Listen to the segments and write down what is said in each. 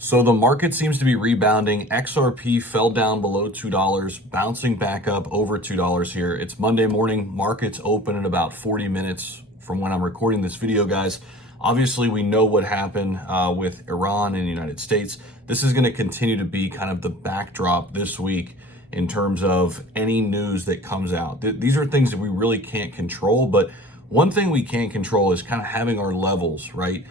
So the market seems to be rebounding. XRP fell down below $2, bouncing back up over $2 here. It's Monday morning. Markets open in about 40 minutes from when I'm recording this video, guys. Obviously, we know what happened with Iran and the United States. This is going to continue to be kind of the backdrop this week in terms of any news that comes out. These are things that we really can't control, but one thing we can control is kind of having our levels, right?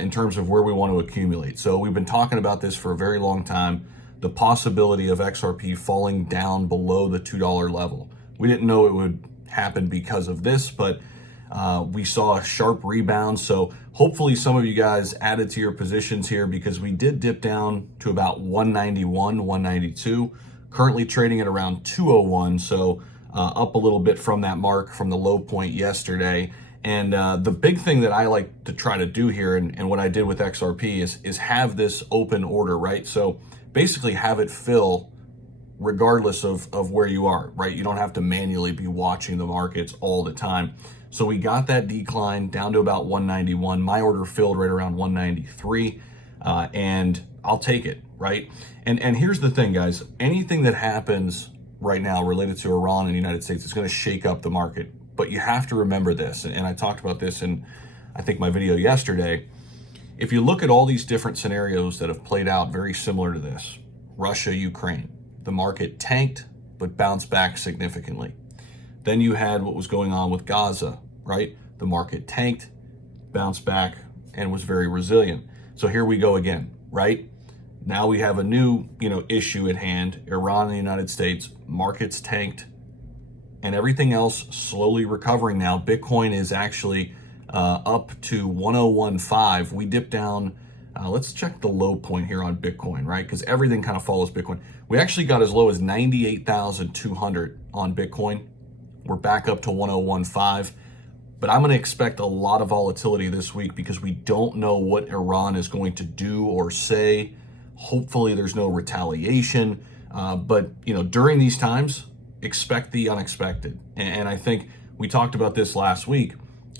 In terms of where we want to accumulate. So we've been talking about this for a very long time, the possibility of XRP falling down below the $2 level. We didn't know it would happen because of this, but we saw a sharp rebound. So hopefully some of you guys added to your positions here, because we did dip down to about 191, 192, currently trading at around 201. So up a little bit from that mark from the low point yesterday. And the big thing that I like to try to do here, and what I did with XRP is have this open order, right? So basically have it fill regardless of where you are, right? You don't have to manually be watching the markets all the time. So we got that decline down to about 191. My order filled right around 193, and I'll take it, right? And here's the thing, guys. Anything that happens right now related to Iran and the United States is going to shake up the market. But you have to remember this, and I talked about this in, I think, my video yesterday. If you look at all these different scenarios that have played out very similar to this, Russia, Ukraine, the market tanked, but bounced back significantly. Then you had what was going on with Gaza, right? The market tanked, bounced back, and was very resilient. So here we go again, right? Now we have a new, issue at hand, Iran and the United States, markets tanked, and everything else slowly recovering now. Bitcoin is actually up to 1015. We dipped down. Let's check the low point here on Bitcoin, right? Because everything kind of follows Bitcoin. We actually got as low as 98,200 on Bitcoin. We're back up to 1015. But I'm going to expect a lot of volatility this week because we don't know what Iran is going to do or say. Hopefully there's no retaliation. But during these times, expect the unexpected. And I think we talked about this last week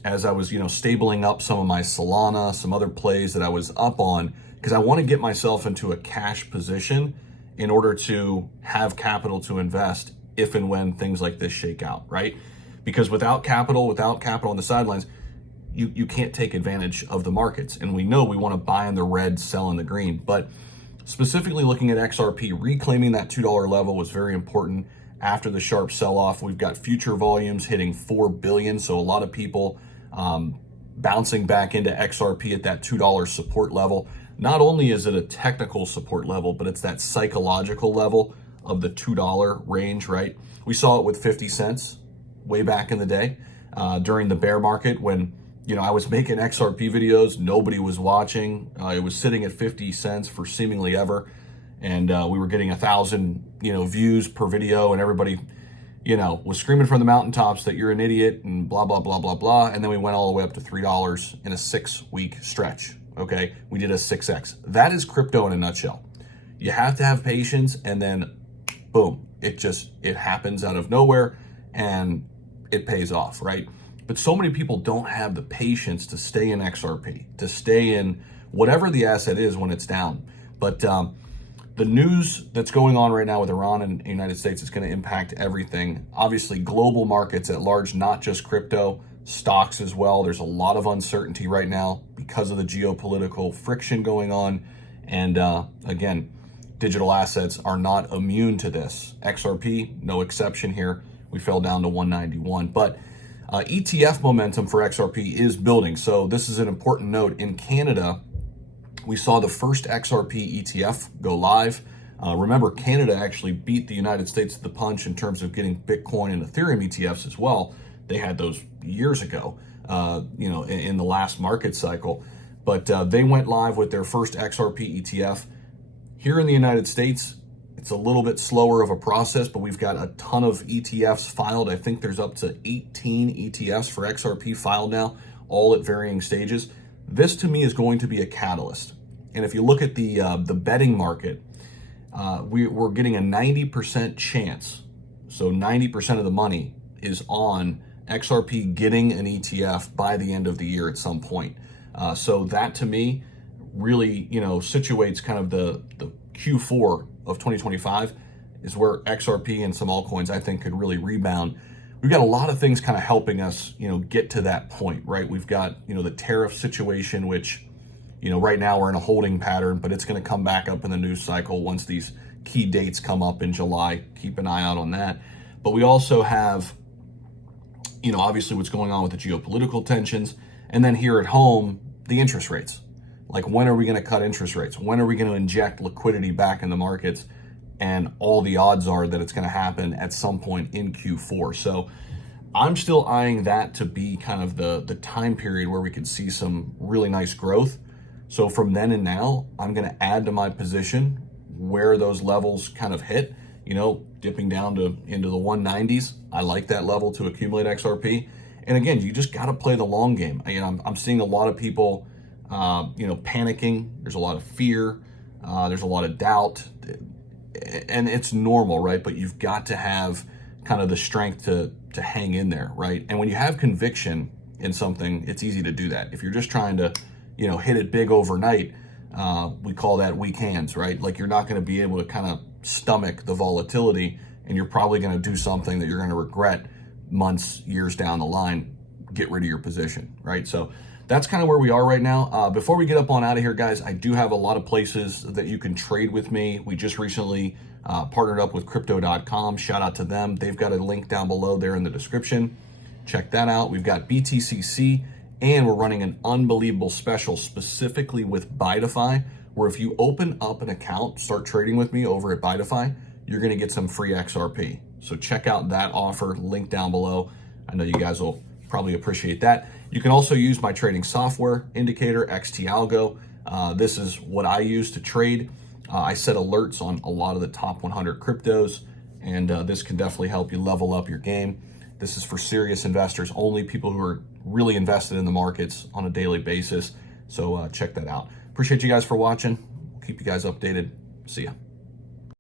as I was, stabling up some of my Solana, some other plays that I was up on, because I want to get myself into a cash position in order to have capital to invest if and when things like this shake out, right? Because without capital on the sidelines, you can't take advantage of the markets. And we know we want to buy in the red, sell in the green. But specifically looking at XRP, reclaiming that $2 level was very important. After the sharp sell-off, we've got future volumes hitting 4 billion. So a lot of people bouncing back into XRP at that $2 support level. Not only is it a technical support level, but it's that psychological level of the $2 range, right? We saw it with 50 cents way back in the day during the bear market when, I was making XRP videos, nobody was watching. It was sitting at 50 cents for seemingly ever. And we were getting 1,000, views per video, and everybody, was screaming from the mountaintops that you're an idiot and blah, blah, blah, blah, blah. And then we went all the way up to $3 in a 6-week stretch. Okay. We did a 6X. That is crypto in a nutshell. You have to have patience, and then boom, it happens out of nowhere and it pays off, right? But so many people don't have the patience to stay in XRP, to stay in whatever the asset is when it's down. But, the news that's going on right now with Iran and the United States is going to impact everything. Obviously, global markets at large, not just crypto, stocks as well. There's a lot of uncertainty right now because of the geopolitical friction going on. And again, digital assets are not immune to this. XRP, no exception here. We fell down to 191. But ETF momentum for XRP is building. So this is an important note. In Canada, we saw the first XRP ETF go live. Remember, Canada actually beat the United States to the punch in terms of getting Bitcoin and Ethereum ETFs as well. They had those years ago, in the last market cycle. But they went live with their first XRP ETF. Here in the United States, it's a little bit slower of a process, but we've got a ton of ETFs filed. I think there's up to 18 ETFs for XRP filed now, all at varying stages. This to me is going to be a catalyst. And if you look at the betting market, we're getting a 90% chance. So 90% of the money is on XRP getting an ETF by the end of the year at some point. So that to me really, situates kind of the Q4 of 2025 is where XRP and some altcoins I think could really rebound. We've got a lot of things kind of helping us, get to that point, right? We've got, the tariff situation, which, right now we're in a holding pattern, but it's going to come back up in the news cycle once these key dates come up in July. Keep an eye out on that. But we also have, obviously what's going on with the geopolitical tensions. And then here at home, the interest rates. Like, when are we going to cut interest rates? When are we going to inject liquidity back in the markets? And all the odds are that it's going to happen at some point in Q4. So I'm still eyeing that to be kind of the time period where we could see some really nice growth. So from then and now, I'm going to add to my position where those levels kind of hit, dipping down into the 190s. I like that level to accumulate XRP. And again, you just got to play the long game. I'm seeing a lot of people, panicking. There's a lot of fear. There's a lot of doubt. And it's normal, right? But you've got to have kind of the strength to hang in there, right? And when you have conviction in something, it's easy to do that. If you're just trying to, hit it big overnight, we call that weak hands, right? Like, you're not going to be able to kind of stomach the volatility, and you're probably going to do something that you're going to regret months, years down the line. Get rid of your position, right? So that's kind of where we are right now. Before we get up on out of here, guys, I do have a lot of places that you can trade with me. We just recently partnered up with crypto.com. Shout out to them. They've got a link down below there in the description. Check that out. We've got BTCC, and we're running an unbelievable special specifically with BITUNIX, where if you open up an account, start trading with me over at BITUNIX, you're going to get some free XRP. So check out that offer, link down below. I know you guys will probably appreciate that. You can also use my trading software indicator, XT Algo. This is what I use to trade. I set alerts on a lot of the top 100 cryptos, and this can definitely help you level up your game. This is for serious investors only, people who are really invested in the markets on a daily basis. So check that out. Appreciate you guys for watching. Keep you guys updated. See ya.